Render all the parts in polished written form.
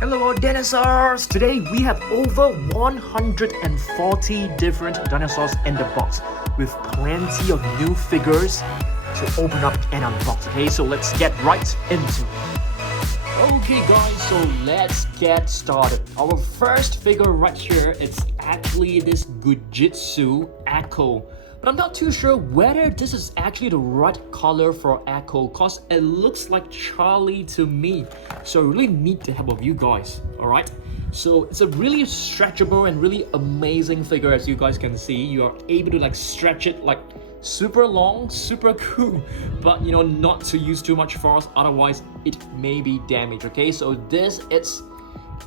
Hello dinosaurs! Today we have over 140 different dinosaurs in the box with plenty of new figures to open up and unbox. Okay, so let's get right into it. Okay guys, so let's get started. Our first figure right here is actually this Gujitsu Echo. But I'm not too sure whether this is actually the right color for Echo, cause it looks like Charlie to me. So I really need the help of you guys, alright? So it's a really stretchable and really amazing figure, as you guys can see. You are able to like stretch it like super long, super cool, but you know, not to use too much force, otherwise it may be damaged. Okay, so this is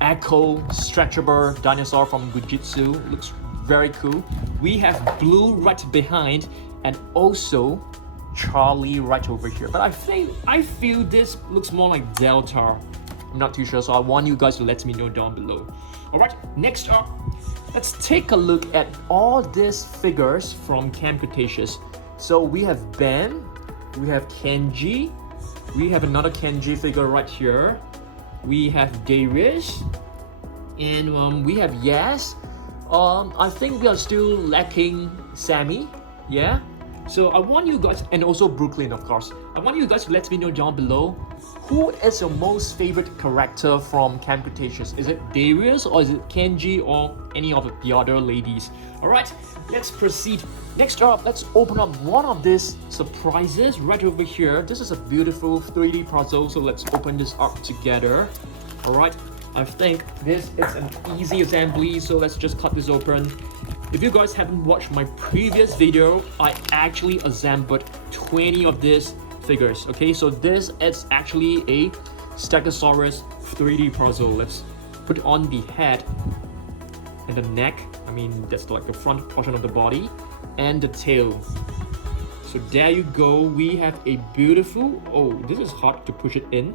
Echo stretchable dinosaur from Gujitsu. Looks very cool. We have Blue right behind and also Charlie right over here. But I feel this looks more like Delta. I'm not too sure, so I want you guys to let me know down below. Alright, next up, let's take a look at all these figures from Camp Cretaceous. So we have Ben, we have Kenji, we have another Kenji figure right here, we have Darius, and we have Yas. I think we are still lacking Sammy, yeah? So I want you guys, and also Brooklyn of course, I want you guys to let me know down below, who is your most favorite character from Camp Cretaceous? Is it Darius or is it Kenji or any of the other ladies? Alright, let's proceed. Next up, let's open up one of these surprises right over here. This is a beautiful 3D puzzle, so let's open this up together. Alright. I think this is an easy assembly, so let's just cut this open. If you guys haven't watched my previous video, I actually assembled 20 of these figures. Okay, so this is actually a Stegosaurus 3D puzzle. Let's put on the head and the neck. I mean, that's like the front portion of the body and the tail. So there you go. We have a beautiful, oh, this is hard to push it in.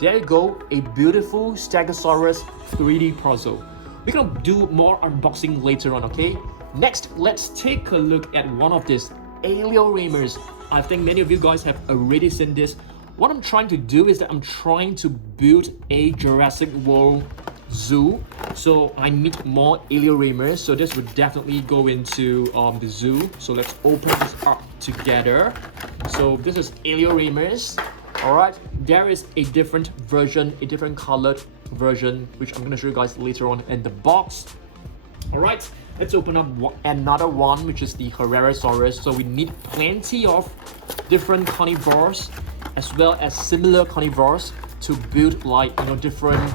There you go, a beautiful Stegosaurus 3D puzzle. We're gonna do more unboxing later on, okay? Next, let's take a look at one of these Alioramus. I think many of you guys have already seen this. What I'm trying to do is that I'm trying to build a Jurassic World zoo. So I need more Alioramus. So this would definitely go into the zoo. So let's open this up together. So this is Alioramus. Alright, there is a different version, a different colored version, which I'm going to show you guys later on in the box. Alright, let's open up another one, which is the Herrerasaurus. So we need plenty of different carnivores as well as similar carnivores to build like, you know, different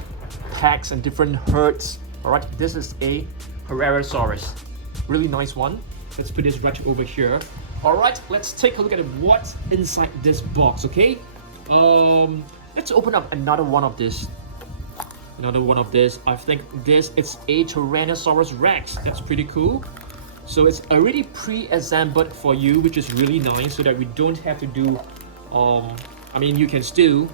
packs and different herds. Alright, this is a Herrerasaurus. Really nice one. Let's put this right over here. Alright, let's take a look at what's inside this box, okay? Let's open up another one of this. I think this is a Tyrannosaurus Rex. That's pretty cool. So it's already pre-assembled for you, which is really nice, so that we don't have to do I mean, you can still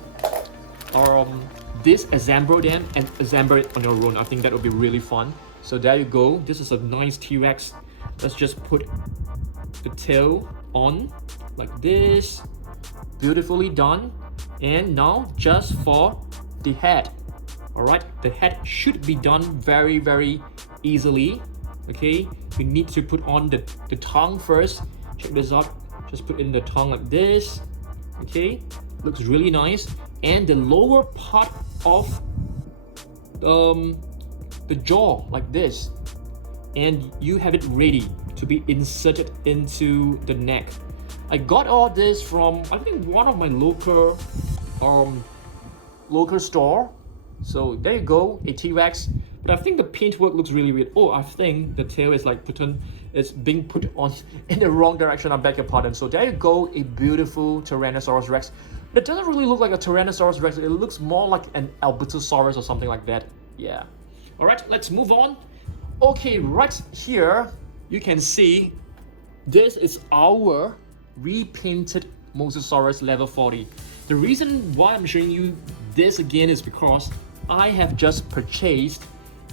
disassemble them and assemble it on your own. I think that would be really fun. So there you go. This is a nice T-Rex. Let's just put the tail on like this. Beautifully done. And now just for the head. Alright, the head should be done very, very easily. Okay, we need to put on the tongue first. Check this out. Just put in the tongue like this. Okay, looks really nice. And the lower part of the jaw like this. And you have it ready to be inserted into the neck. I got all this from, I think, one of my local store. So there you go, a T-Rex. But I think the paintwork looks really weird. Oh, I think the tail is like it's being put on in the wrong direction. I beg your pardon. So there you go, a beautiful Tyrannosaurus Rex. But it doesn't really look like a Tyrannosaurus Rex. It looks more like an Apatosaurus or something like that. Yeah. All right, let's move on. Okay, right here, you can see this is our repainted Mosasaurus level 40. The reason why I'm showing you this again is because I have just purchased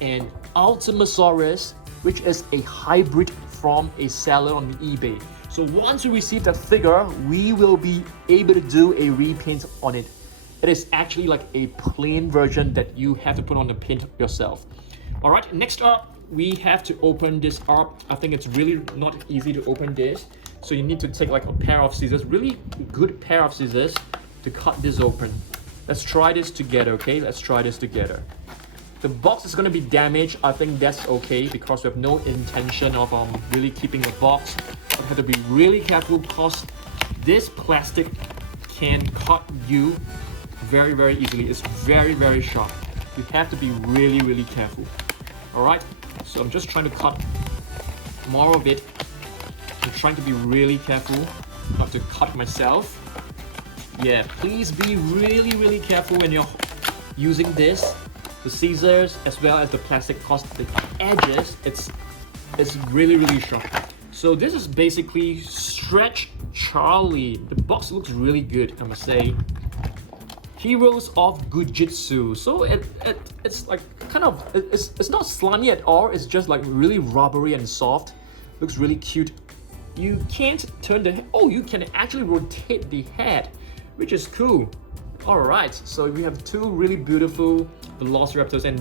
an Ultimasaurus, which is a hybrid from a seller on eBay. So once we receive that figure, we will be able to do a repaint on it. It is actually like a plain version that you have to put on the paint yourself. All right, next up, we have to open this up. I think it's really not easy to open this. So you need to take like a pair of scissors, really good pair of scissors to cut this open. Let's try this together, okay? Let's try this together. The box is gonna be damaged. I think that's okay because we have no intention of really keeping the box. We have to be really careful because this plastic can cut you very, very easily. It's very, very sharp. You have to be really, really careful. All right, so I'm just trying to cut more of it. I'm trying to be really careful not to cut myself. Yeah, please be really, really careful when you're using this. The scissors as well as the plastic, because the edges, it's really, really sharp. So this is basically Stretch Charlie. The box looks really good, I must say. Heroes of Gujitsu. So it's like kind of, it's not slimy at all. It's just like really rubbery and soft. Looks really cute. You can't turn the head. Oh, you can actually rotate the head, which is cool. All right, so we have two really beautiful Velociraptors and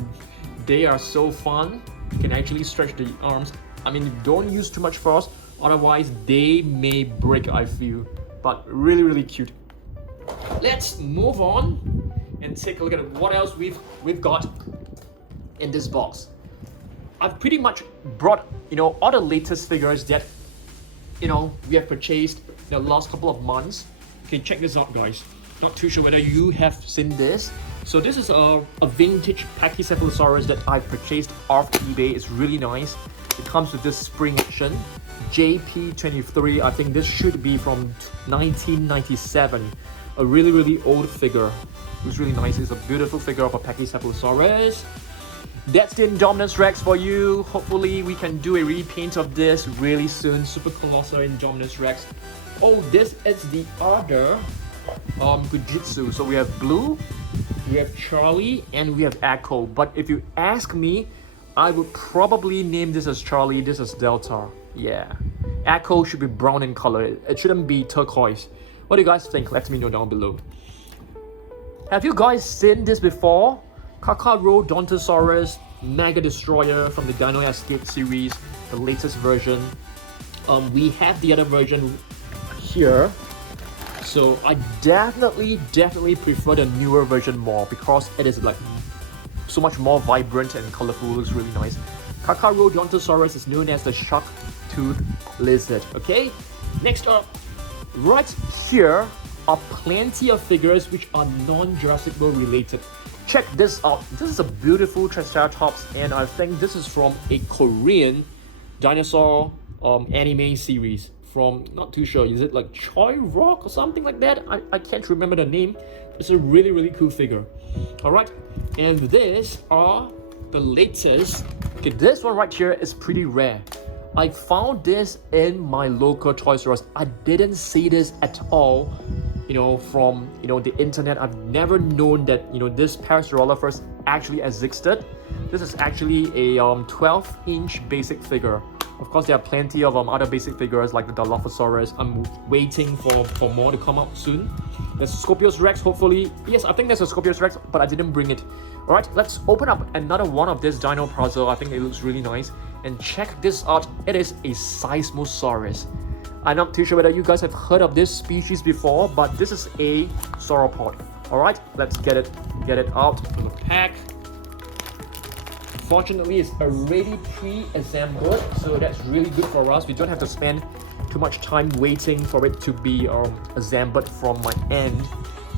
they are so fun. You can actually stretch the arms. I mean, don't use too much force, otherwise they may break, I feel. But really, really cute. Let's move on and take a look at what else we've got in this box. I've pretty much brought, all the latest figures that, we have purchased in the last couple of months. Okay, check this out, guys. Not too sure whether you have seen this. So this is a vintage Pachycephalosaurus that I purchased off eBay. It's really nice. It comes with this spring action. JP23, I think this should be from 1997. A really, really old figure. It's really nice. It's a beautiful figure of a Pachycephalosaurus. That's the Indominus Rex for you. Hopefully we can do a repaint of this really soon. Super colossal Indominus Rex. Oh, this is the other Gujitsu. So we have Blue, we have Charlie, and we have Echo. But if you ask me, I would probably name this as Charlie, this is Delta. Yeah. Echo should be brown in color. It shouldn't be turquoise. What do you guys think? Let me know down below. Have you guys seen this before? Carcharodontosaurus Mega Destroyer from the Dino Escape series, the latest version. We have the other version here. So I definitely prefer the newer version more because it is like so much more vibrant and colorful. Looks really nice. Carcharodontosaurus is known as the shark-toothed lizard. Okay, next up, right here are plenty of figures which are non-Jurassic World related. Check this out. This is a beautiful Triceratops, and I think this is from a Korean dinosaur anime series. From, not too sure, is it like Choi Rock or something like that? I can't remember the name. It's a really, really cool figure. All right, and these are the latest. Okay, this one right here is pretty rare. I found this in my local Toys R Us. I didn't see this at all, from, the internet. I've never known that, this Parasaurolophus actually existed. This is actually a 12-inch basic figure. Of course, there are plenty of other basic figures like the Dilophosaurus. I'm waiting for more to come out soon. There's Scorpius Rex, hopefully. Yes, I think there's a Scorpius Rex, but I didn't bring it. All right, let's open up another one of this dino puzzle. I think it looks really nice. And check this out. It is a Seismosaurus. I'm not too sure whether you guys have heard of this species before, but this is a sauropod. All right, let's get it out of the pack. Fortunately, it's already pre-assembled, so that's really good for us. We don't have to spend too much time waiting for it to be assembled from my end.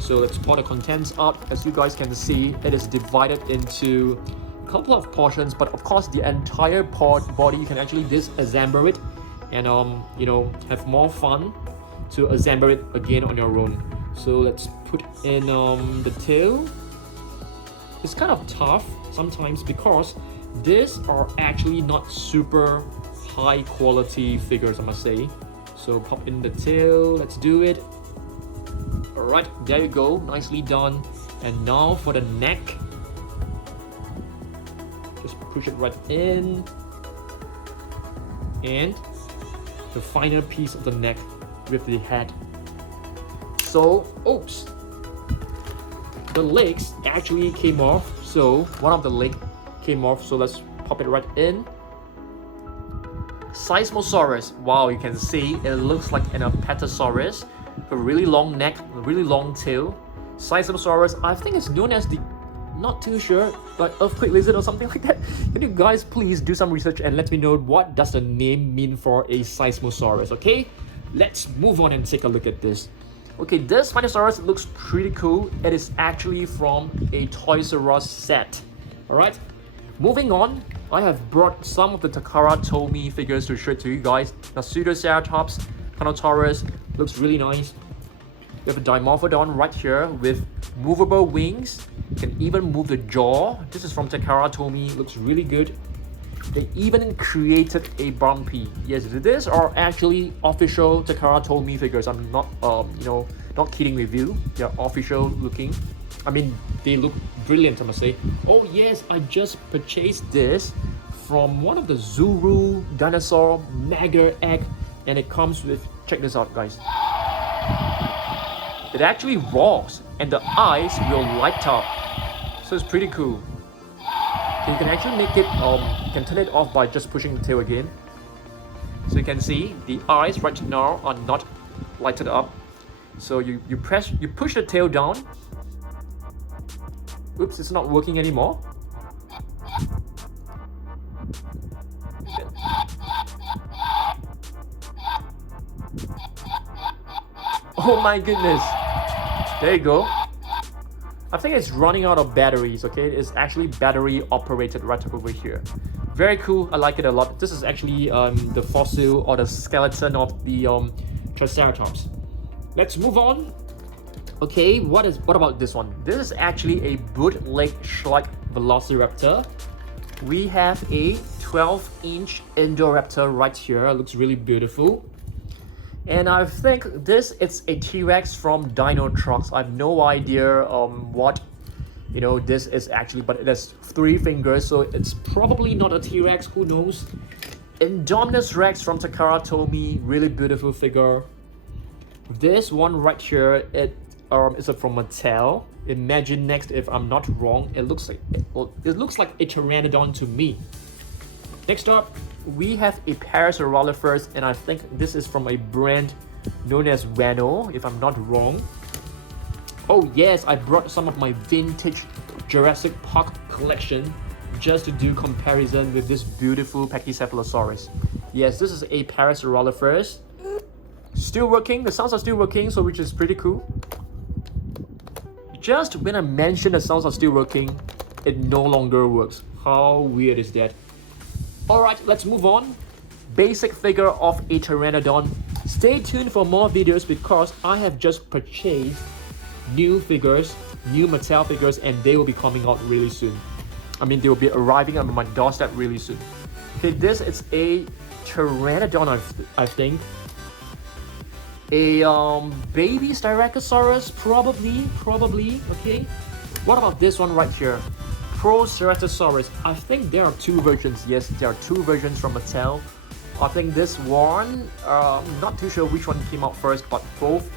So let's pour the contents out. As you guys can see, it is divided into a couple of portions, but of course the entire body, you can actually disassemble it and have more fun to assemble it again on your own. So let's put in the tail. It's kind of tough sometimes because these are actually not super high quality figures, I must say. So pop in the tail, let's do it. All right, there you go, nicely done. And now for the neck, just push it right in, and the final piece of the neck with the head. So, oops, the legs actually came off. So one of the leg came off. So let's pop it right in. Seismosaurus. Wow, you can see it looks like an Apatosaurus. A really long neck, a really long tail. Seismosaurus, I think it's known as the, not too sure, but earthquake lizard or something like that. Can you guys please do some research and let me know what does the name mean for a Seismosaurus, okay? Let's move on and take a look at this. Okay, this Spinosaurus looks pretty cool. It is actually from a Toys R Us set. Alright, moving on, I have brought some of the Takara Tomy figures to show to you guys. Now, Pseudoceratops, Carcharodontosaurus, looks really nice. We have a Dimorphodon right here with movable wings. Can even move the jaw. This is from Takara Tomy, looks really good. They even created a Bumpy. Yes, these are actually official Takara Tomy figures. I'm not, not kidding with you. They're official looking. I mean, they look brilliant, I must say. Oh yes, I just purchased this from one of the Zuru dinosaur mega egg, and it comes with, check this out, guys. It actually rolls, and the eyes will light up. So it's pretty cool. So you can actually make it, you can turn it off by just pushing the tail again. So you can see the eyes right now are not lighted up. So you push the tail down. Oops, it's not working anymore. Oh my goodness. There you go. I think it's running out of batteries, okay? It's actually battery operated right over here. Very cool, I like it a lot. This is actually the fossil or the skeleton of the Triceratops. Let's move on. Okay, what about this one? This is actually a bootleg Schleich Velociraptor. We have a 12-inch Indoraptor right here. It looks really beautiful. And I think this is a T-Rex from Dino Trucks. I have no idea what this is actually, but it has 3 fingers, so it's probably not a T-Rex, who knows. Indominus Rex from Takara Tomy, really beautiful figure. This one right here, it is from Mattel. Imagine next, if I'm not wrong, it looks like a Pteranodon to me. Next up, we have a Parasaurolophus, and I think this is from a brand known as Wano, if I'm not wrong. Oh yes, I brought some of my vintage Jurassic Park collection just to do comparison with this beautiful Pachycephalosaurus. Yes, this is a Parasaurolophus. Still working, the sounds are still working, so which is pretty cool. Just when I mention the sounds are still working, it no longer works. How weird is that? Alright, let's move on. Basic figure of a Pteranodon. Stay tuned for more videos because I have just purchased new figures, new Mattel figures, and they will be coming out really soon. I mean, they will be arriving on my doorstep really soon. Okay, this is a Pteranodon, I think. A baby Styracosaurus, probably, okay. What about this one right here? Ceratosaurus. I think there are 2 versions. Yes, there are 2 versions from Mattel. I think this one, not too sure which one came out first, but both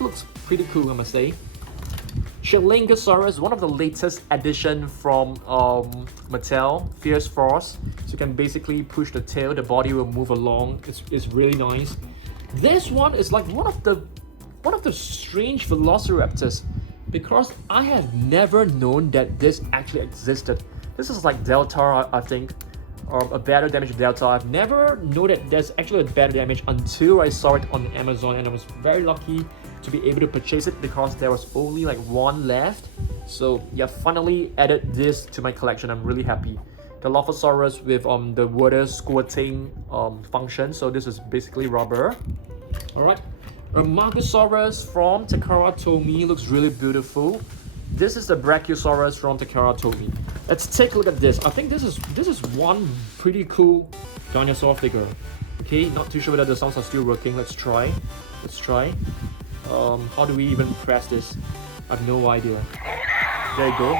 looks pretty cool, I must say. Schielenkosaurus, one of the latest addition from Mattel, Fierce Force. So you can basically push the tail, the body will move along. It's really nice. This one is like one of the strange Velociraptors, because I have never known that this actually existed. This is like Delta, I think, or a battle damage Delta. I've never known that there's actually a battle damage until I saw it on Amazon, and I was very lucky to be able to purchase it because there was only like 1 left. So yeah, finally added this to my collection. I'm really happy. Dilophosaurus with the water squirting function. So this is basically rubber. Alright. Mosasaurus from Takara Tomy looks really beautiful. This is the Brachiosaurus from Takara Tomy. Let's take a look at this. I think this is one pretty cool dinosaur figure. Okay, not too sure whether the sounds are still working. Let's try. How do we even press this? I have no idea. There you go.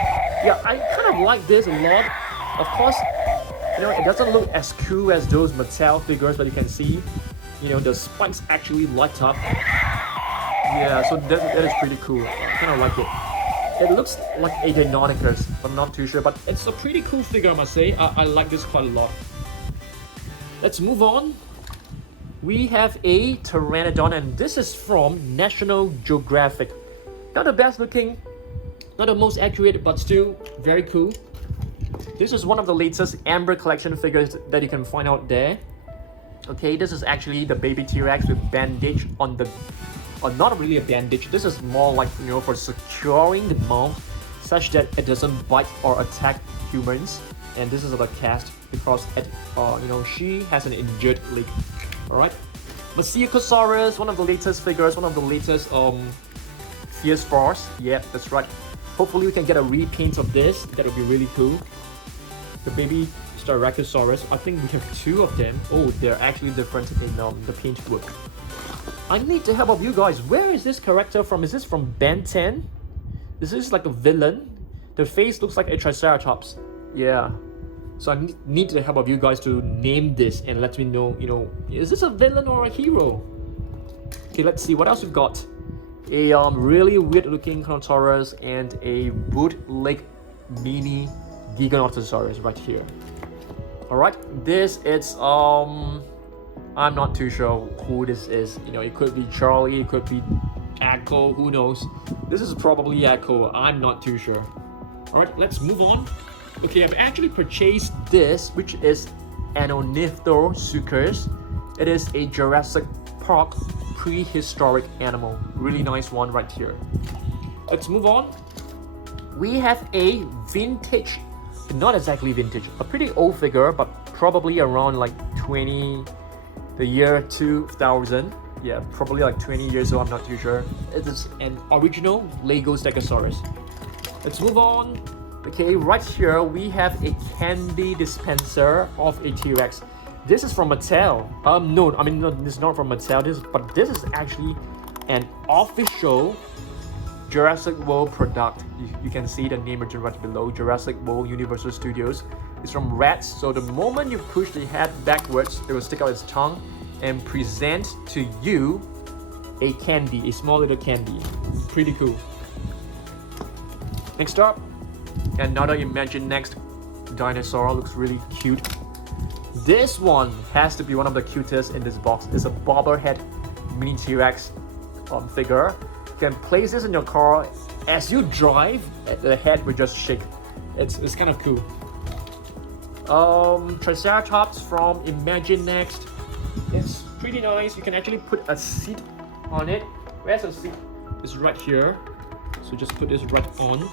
Yeah, I kind of like this a lot. Of course, it doesn't look as cool as those Mattel figures, but you can see, the spikes actually light up. Yeah, so that is pretty cool. I kind of like it. It looks like a Deinonychus, I'm not too sure, but it's a pretty cool figure, I must say. I like this quite a lot. Let's move on. We have a Pteranodon, and this is from National Geographic. Not the best looking, not the most accurate, but still very cool. This is one of the latest Amber collection figures that you can find out there. Okay, this is actually the baby T-Rex with bandage on the... not really a bandage, this is more like, you know, for securing the mouth such that it doesn't bite or attack humans. And this is the cast because it, you know, she has an injured leg. Alright, Mosasaurus, one of the latest figures, one of the latest Fierce Force. Yeah, that's right. Hopefully we can get a repaint of this. That would be really cool. The baby Styracosaurus. I think we have two of them. Oh, they're actually different in the paintwork. I need the help of you guys. Where is this character from? Is this from Ben 10? Is this like a villain? The face looks like a Triceratops. Yeah. So I need the help of you guys to name this and let me know, you know, is this a villain or a hero? Okay, let's see what else we've got. A really weird looking Carcharodontosaurus and a bootleg mini Giganotosaurus right here. Alright, this is I'm not too sure who this is. You know, it could be Charlie, it could be Echo, who knows. This is probably Echo, I'm not too sure. Alright, let's move on. Okay, I've actually purchased this, which is an Ornithosuchus. It is a Jurassic Park prehistoric animal. Really nice one right here. Let's move on. We have a vintage, not exactly vintage, a pretty old figure, but probably around like the year 2000. Yeah, probably like 20 years old, I'm not too sure. It is an original Lego Stegosaurus. Let's move on. Okay, right here we have a candy dispenser of a T-Rex. This is from Mattel. No, I mean, no, this is not from Mattel, but this is actually an official Jurassic World product. You can see the name right below, Jurassic World Universal Studios. It's from Rats, so the moment you push the head backwards, it will stick out its tongue and present to you a candy, a small little candy. Pretty cool. Next up, another Imagine Next dinosaur, looks really cute. This one has to be one of the cutest in this box. It's a bobblehead mini T-Rex figure. You can place this in your car. As you drive, the head will just shake. It's kind of cool. Triceratops from Imagine Next. It's pretty nice. You can actually put a seat on it. Where's the seat? It's right here. So just put this right on.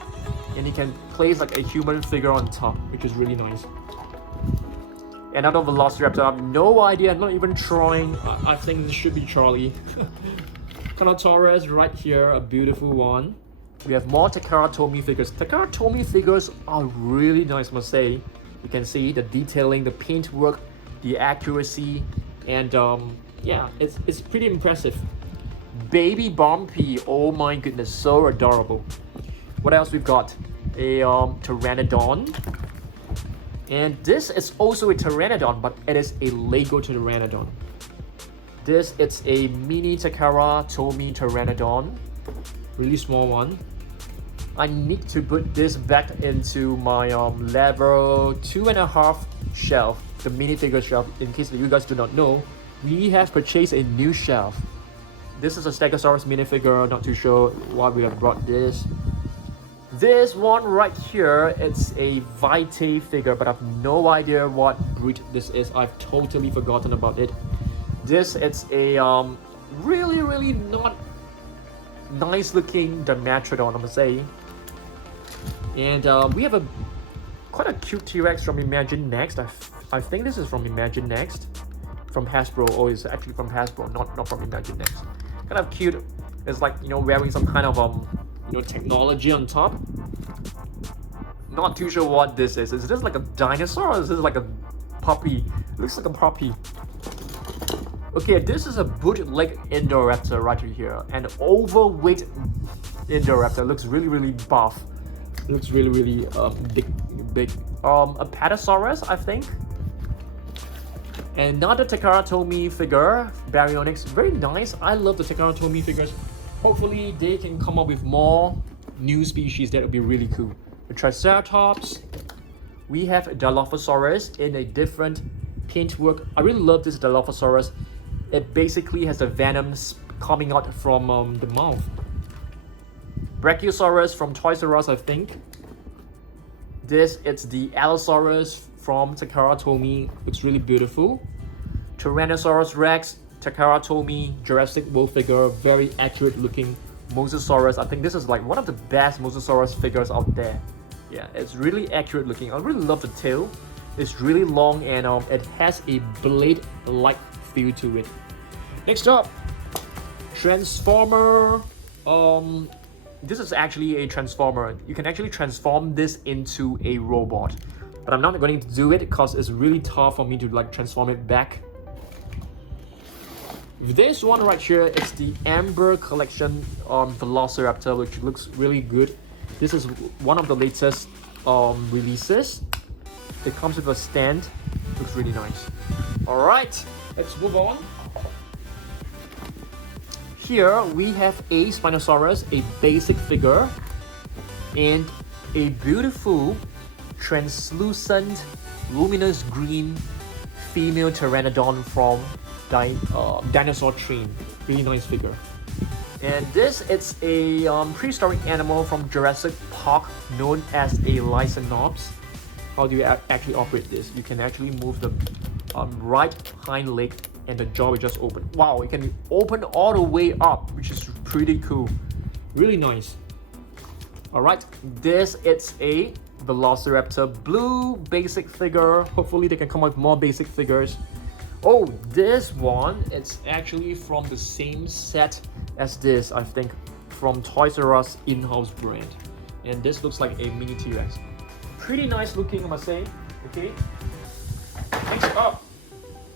And you can place like a human figure on top, which is really nice. Another Velociraptor, I have no idea, I'm not even trying. I think this should be Charlie. Carcharodontosaurus right here, a beautiful one. We have more Takaratomi figures. Takaratomi figures are really nice, I must say. You can see the detailing, the paintwork, the accuracy, and yeah, it's pretty impressive. Baby Bumpy, oh my goodness, so adorable. What else we've got? A Pteranodon. And this is also a Pteranodon, but it is a Lego Pteranodon. This is a mini Takaratomi Pteranodon. Really small one. I need to put this back into my level 2.5 shelf, the minifigure shelf. In case you guys do not know, we have purchased a new shelf. This is a Stegosaurus minifigure, not too sure why we have brought this. This one right here, it's a Vitae figure, but I have no idea what breed this is. I've totally forgotten about it. This is a really not nice looking Dimetrodon, I must say. And we have quite a cute T-Rex from Imagine Next. I think this is from Imagine Next, from Hasbro. Oh, it's actually from Hasbro, not from Imagine Next. Kind of cute. It's like, you know, wearing some kind of you know, technology on top. Not too sure what this is. Is this like a dinosaur or is this like a puppy? It looks like a puppy. Okay, this is a bootleg Indorator right here. An overweight Indorator. Looks really buff. Looks really big. Apatosaurus, I think. Another Takaratomi figure, Baryonyx. Very nice. I love the Takaratomi figures. Hopefully they can come up with more new species, that would be really cool. The Triceratops. We have Dilophosaurus in a different paintwork. I really love this Dilophosaurus. It basically has the venom coming out from the mouth. Brachiosaurus from Toys R Us, I think. This, it's the Allosaurus from Takara Tomy. Looks really beautiful. Tyrannosaurus Rex, Takara Tomy, Jurassic World figure. Very accurate looking. Mosasaurus. I think this is like one of the best Mosasaurus figures out there. Yeah, it's really accurate looking. I really love the tail. It's really long and it has a blade-like feel to it. Next up, Transformer. This is actually a transformer. You can actually transform this into a robot, but I'm not going to do it because it's really tough for me to like transform it back. This one right here is the Amber Collection Velociraptor, which looks really good. This is one of the latest releases. It comes with a stand. Looks really nice. Alright, let's move on. Here we have a Spinosaurus, a basic figure, and a beautiful translucent luminous green female Pteranodon from Dinosaur Train. Really nice figure. And this is a prehistoric animal from Jurassic Park known as a Lycanops. How do you actually operate this? You can actually move the right hind leg and the jaw will just open. Wow, it can open all the way up, which is pretty cool. Really nice. Alright, this is a Velociraptor Blue basic figure. Hopefully they can come up with more basic figures. Oh, this one, it's actually from the same set as this, I think, from Toys R Us in-house brand. And this looks like a mini T-Rex. Pretty nice looking, I must say. Okay. Next up.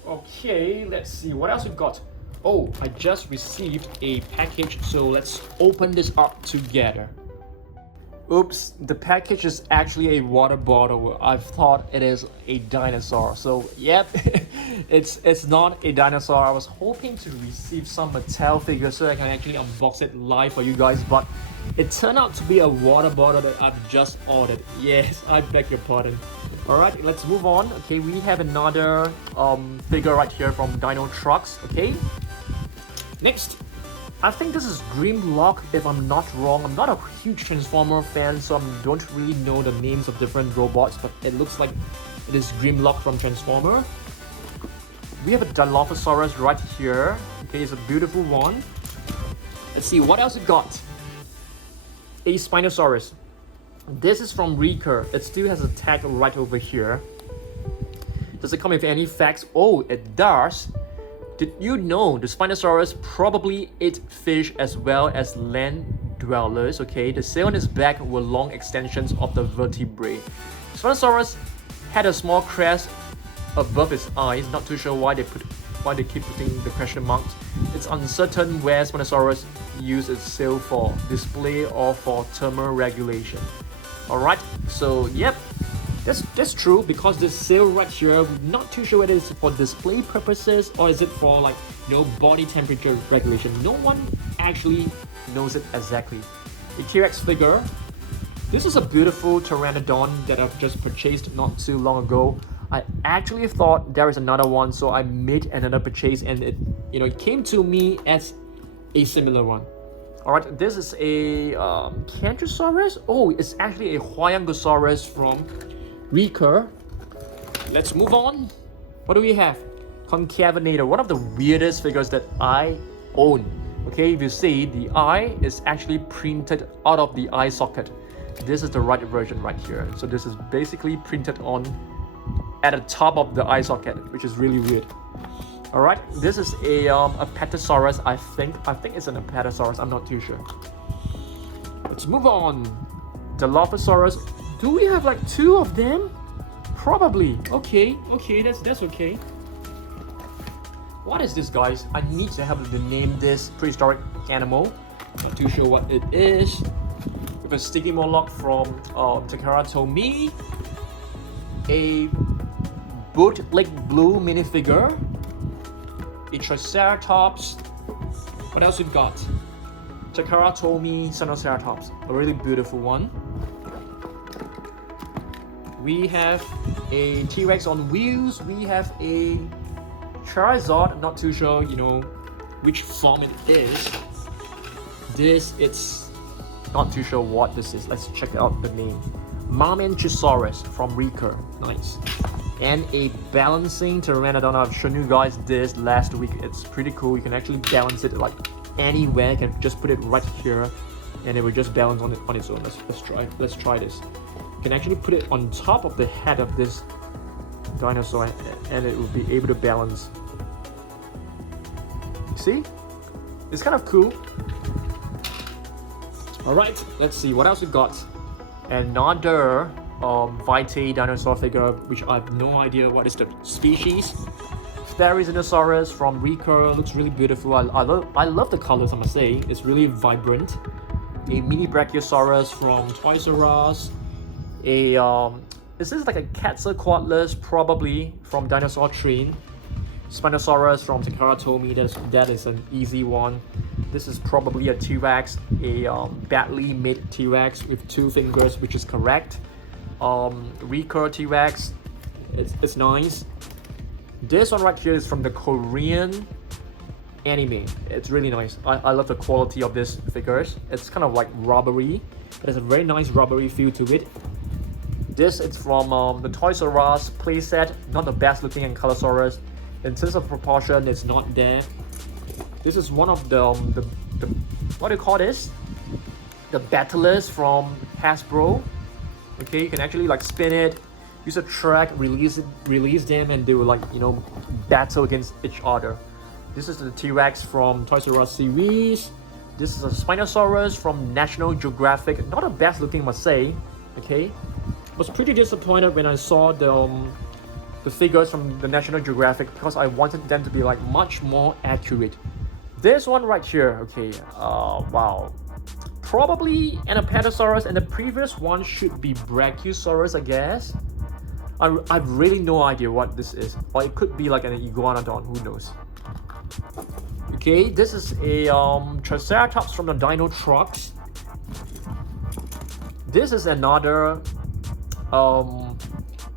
Okay, let's see what else we've got. Oh, I just received a package, so let's open this up together. Oops, the package is actually a water bottle. I thought it is a dinosaur. So, yep, it's not a dinosaur. I was hoping to receive some Mattel figures so I can actually unbox it live for you guys, but it turned out to be a water bottle that I've just ordered. Yes, I beg your pardon. Alright, let's move on. Okay, we have another figure right here from Dino Trucks. Okay, next, I think this is Grimlock, if I'm not wrong. I'm not a huge Transformer fan, so I don't really know the names of different robots, but it looks like it is Grimlock from Transformer. We have a Dilophosaurus right here. Okay, it's a beautiful one. Let's see, what else we got? A Spinosaurus. This is from Recur. It still has a tag right over here. Does it come with any facts? Oh, it does. Did you know the Spinosaurus probably ate fish as well as land dwellers? Okay, the sail on its back were long extensions of the vertebrae. Spinosaurus had a small crest above its eyes. Not too sure why they keep putting the question marks. It's uncertain where Spinosaurus used its sail for display or for thermal regulation. Alright, so yep, that's true, because this sail right here, we're not too sure whether it's for display purposes or is it for like, you know, body temperature regulation. No one actually knows it exactly. A T-Rex figure. This is a beautiful Pteranodon that I've just purchased not too long ago. I actually thought there is another one, so I made another purchase and it came to me as a similar one. Alright, this is a Carcharodontosaurus. Oh, it's actually a Huayangosaurus from Recur. Let's move on. What do we have? Concavinator, one of the weirdest figures that I own. Okay, if you see, the eye is actually printed out of the eye socket. This is the right version right here. So this is basically printed on at the top of the eye socket, which is really weird. Alright, this is a Apatosaurus, I think it's an Apatosaurus, I'm not too sure. Let's move on. Dilophosaurus. Do we have like two of them? Probably. Okay, that's okay. What is this, guys? I need to help to name this prehistoric animal. Not too sure what it is. With a sticky Moloch from Takara Tomy. A bootleg blue minifigure. A Triceratops. What else we've got? Takara Sinoceratops, a really beautiful one. We have a T-Rex on wheels. We have a Charizard. I'm not too sure, which form it is. It's not too sure what this is. Let's check out the name. Pachycephalosaurus from Recur. Nice. And a balancing Pteranodon. I've shown you guys this last week. It's pretty cool. You can actually balance it like anywhere. You can just put it right here, and it will just balance on its own. Let's try this. You can actually put it on top of the head of this dinosaur, and it will be able to balance. See? It's kind of cool. Alright, let's see what else we got. Another Vitae dinosaur figure, which I have no idea what is the species. Styracosaurus from Recur, looks really beautiful. I love the colors, I must say. It's really vibrant. A mini Brachiosaurus from Toys R Us. Is this like a Quetzalcoatlus, probably from Dinosaur Train. Spinosaurus from Tekaratomi, that is an easy one. This is probably a T-Rex, a badly made T-Rex with 2 fingers, which is correct. Recur T-Rex, it's nice. This one right here is from the Korean anime. It's really nice. I love the quality of these figures. It's kind of like rubbery. It has a very nice rubbery feel to it. This is from the Toys R Us playset. Not the best looking in Allosaurus. In terms of proportion, it's not there. This is one of the what do you call this? The battlers from Hasbro. Okay, you can actually like spin it, use a track, release them, and they will like battle against each other. This is the T-Rex from Toys R Us series. This is a Spinosaurus from National Geographic. Not the best looking, I must say. Okay, was pretty disappointed when I saw the figures from the National Geographic because I wanted them to be like much more accurate. This one right here, okay, wow. Probably an Apatosaurus, and the previous one should be Brachiosaurus, I guess. I've really no idea what this is. Or it could be like an Iguanodon, who knows. Okay, this is a Triceratops from the Dino Trucks. This is another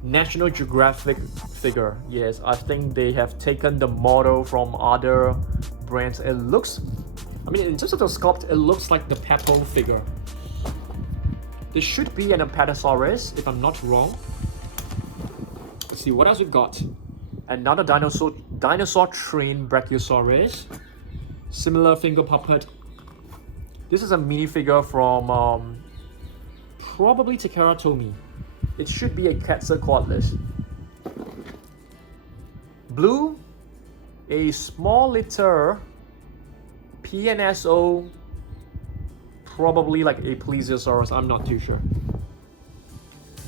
National Geographic figure. Yes, I think they have taken the model from other brands. It looks, in terms of the sculpt, it looks like the Peppo figure. This should be an Apatosaurus, if I'm not wrong. Let's see, what else we got? Another dinosaur train Brachiosaurus. Similar finger puppet. This is a minifigure from probably Tekaratomi. It should be a Quetzalcoatlus. Blue, a small little PNSO, probably like a Plesiosaurus, I'm not too sure.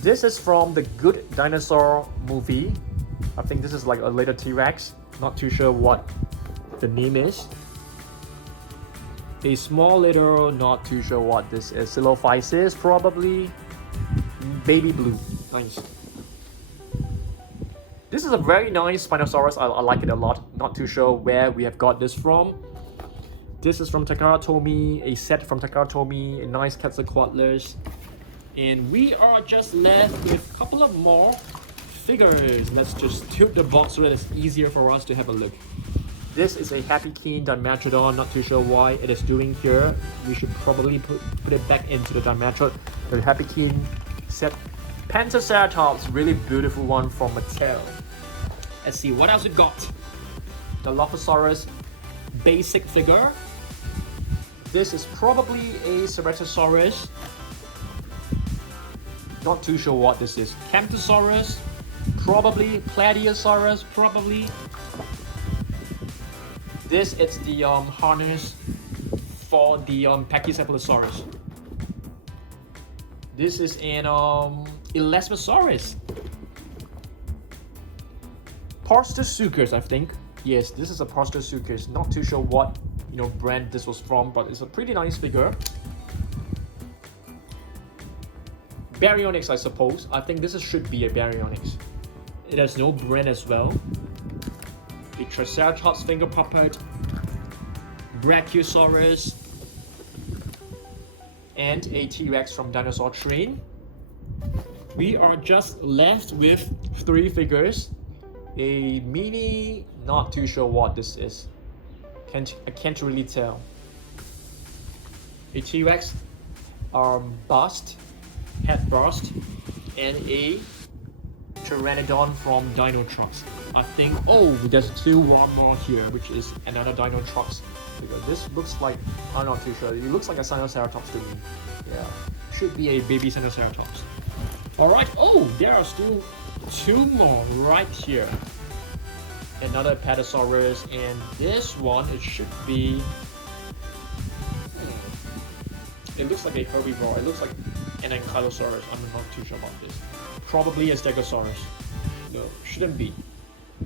This is from the Good Dinosaur movie. I think this is like a later T-Rex, not too sure what the name is. A small little, not too sure what this is. Silophysis, probably. Baby blue, nice. This is a very nice Spinosaurus. I like it a lot. Not too sure where we have got this from. This is from Takaratomi, a set from Takaratomi, a nice Quetzalcoatlus. And we are just left with a couple of more figures. Let's just tilt the box so that it's easier for us to have a look. This is a Happy Keen Dimetrodon. Not too sure why it is doing here. We should probably put it back into the Dimetrodon. The Happy Keen set. Pentaceratops, really beautiful one from Mattel. Let's see what else we got. The Dilophosaurus basic figure. This is probably a Ceratosaurus. Not too sure what this is. Camptosaurus, probably. Plagiosaurus, probably. This is the harness for the Pachycephalosaurus. This is an Allosaurus. Parasaurolophus, I think. Yes, this is a Parasaurolophus. Not too sure what brand this was from, but it's a pretty nice figure. Baryonyx, I suppose. I think this should be a Baryonyx. It has no brand as well. The Triceratops finger puppet. Brachiosaurus. and a T-Rex from Dinosaur Train. We are just left with 3 figures. A mini, not too sure what this is. I can't really tell. A T-Rex bust, head bust, and a Pteranodon from Dino Trucks. I think, oh, there's one more here, which is another Dino Trucks figure. This looks like, I'm not too sure. It looks like a Sinoceratops to me. Yeah, should be a baby Sinoceratops. Alright, oh, there are still 2 more right here. Another Apatosaurus, and this one, it should be... It looks like a herbivore. It looks like an Ankylosaurus. I'm not too sure about this. Probably a Stegosaurus. No, shouldn't be.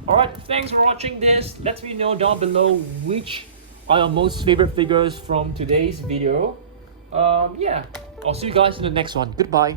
Alright, thanks for watching this. Let me know down below which are your most favorite figures from today's video. Yeah, I'll see you guys in the next one. Goodbye.